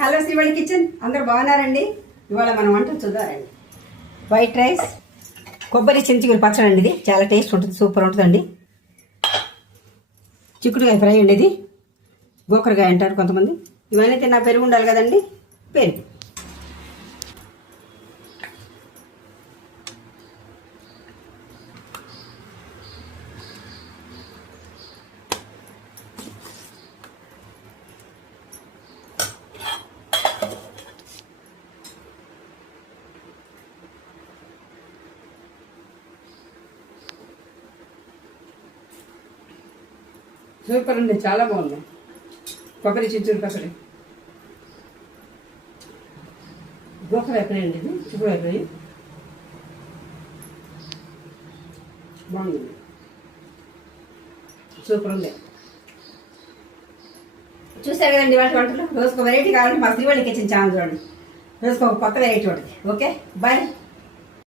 Hello Srivani kitchen, అందరు బాగున్నారండి. ఇవాళ మనం వంట చూద్దారండి. వైట్ రైస్, కొబ్బరి చింతగిరి పచ్చడి అండి. ఇది చాలా టేస్ట్ ఉంటుంది, సూపర్ ఉంటుందండి. చిక్కుడుకాయ ఫ్రై అండి, ఇది గోకరకాయ అంటారు కొంతమంది. ఇవన్నీ తిన్నా పెరుగు ఉండాలి కదండి, పెరుగు. సూపర్ ఉంది, చాలా బాగుంది. కొబ్బరి చింతూరు పచ్చడి, గోకర ఫ్రై అండి, ఇది చిక్కుడు ఫ్రై బాగుంది, సూపర్ ఉంది. చూసారు కదండి వాటి వంటలు. రోజుకు వెరైటీ కావాలంటే మా శ్రీవాణి కిచెన్ ఛానల్ చూడండి. రోజుకు ఒక కొత్త వెరైటీ ఉంటుంది. Okay, bye.